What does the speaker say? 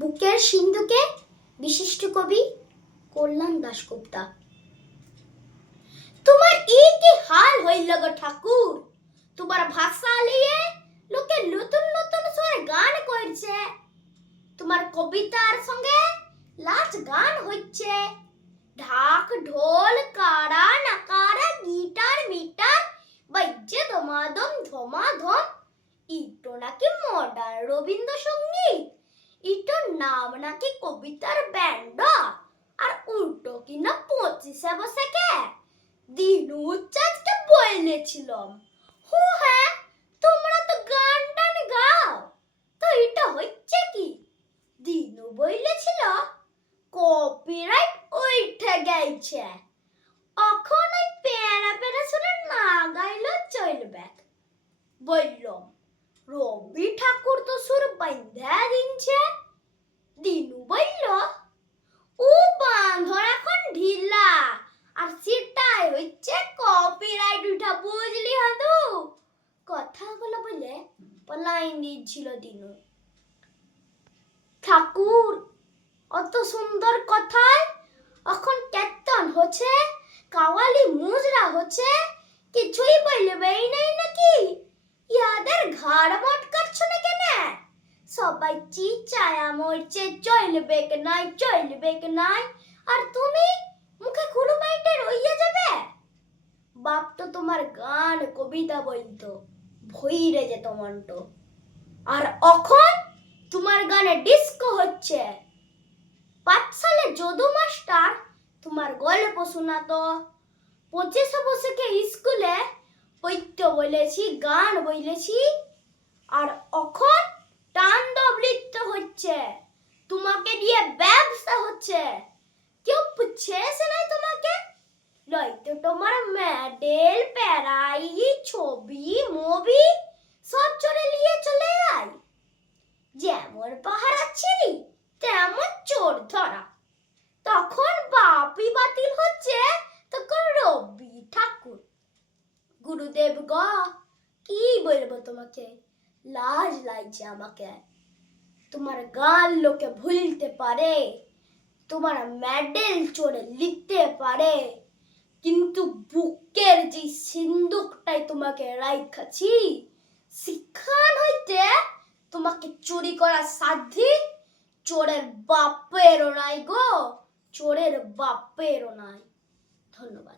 বুকের সিন্ধুকে বিশিষ্ট কবি কল্যাণ দাশগুপ্তা। তোমার এই কি হাল হইল গো ঠাকুর, তোমার ভাষা লিয়ে লোকে নতুন নতুন সুরে গান করছে, তোমার কবিতার সঙ্গে লাচ গান হচ্ছে, ঢাক ঢোল কাড়া নাকারা গিটার মিটার বাজছে দমাদম ধমাধম। ইটো নাকি মডার্ন রবীন্দ্রসঙ্গীত, ইটোর নাম নাকি কবিতার ব্যান্ড, আর উল্টো কিনা 25শে বৈশাখে দিনু চাচকে বলেছিলাম, হো হ্যাঁ তোমরা তো গান টান গাও, তো এটা হচ্ছে কি? দিনু বলেছিল কপিরাইট উঠে গেছে, এখন ওই প্যারা প্যারা সুরে না গাইলে চলবে। বললাম রবি ঠাকুর তো সুর বাঁধা দিনছে। দিনু বলল ও বাঁধন এখন ঢিলা, আর সেটাই হচ্ছে কপিরাইট উঠা, বুঝলি হাদু? কথাগুলো বলে পলাই দিচ্ছিল দিনু। ঠাকুর অত সুন্দর কথায় এখন কীর্তন হচ্ছে, কাওয়ালি মুজরা হচ্ছে, কিছুই বলবেই নাই নাকি? ইয়াদের ঘাড় মটকাচ্ছ না কেন? সবাই চিচায়া মরছে চলবে কি নাই, চলবে কি নাই, আর তুমি মুখে খুলু বাইটে রইয়া যাবে। বাপ তো তোমার গান কবিতা বলতো, ভইরে যেত মন্ট, আর এখন তোমার গানে ডিস্কো হচ্ছে। পাঠশালে যদু মাস্টার তোমার গল্প শোনাতো, 25শে বৈশাখে স্কুলে পদ্য বলেছি, গান বলেছি, আর এখন তাণ্ডব নৃত্য হচ্ছে, তোমাকে দিয়ে ব্যবসা হচ্ছে। কেউ পুছেছে নাই তোমাকে? নয়তো তোমার মেডেল প্যারাই ছবি মুভি সব চলে নিয়ে চলে আয়। যেমন পাহারা ছিলি তেমন চোর ধরা, তখন বাপি বাতিল হচ্ছে, তখন রবি ঠাকুর। গুরুদেব গ কি বলবো তোমাকে, লাজ লাগছে আমাকে। তোমার গান লোকে ভুলতে পারে, তোমার মেডেল চোরে লিখতে পারে, কিন্তু বুকের যে সিন্দুকটাই তোমাকে রাইখাছি, শিক্ষান হইতে তোমাকে চুরি করার সাধ্যি চোরের বাপেরও নাই গো, চোরের বাপেরও নাই। ধন্যবাদ।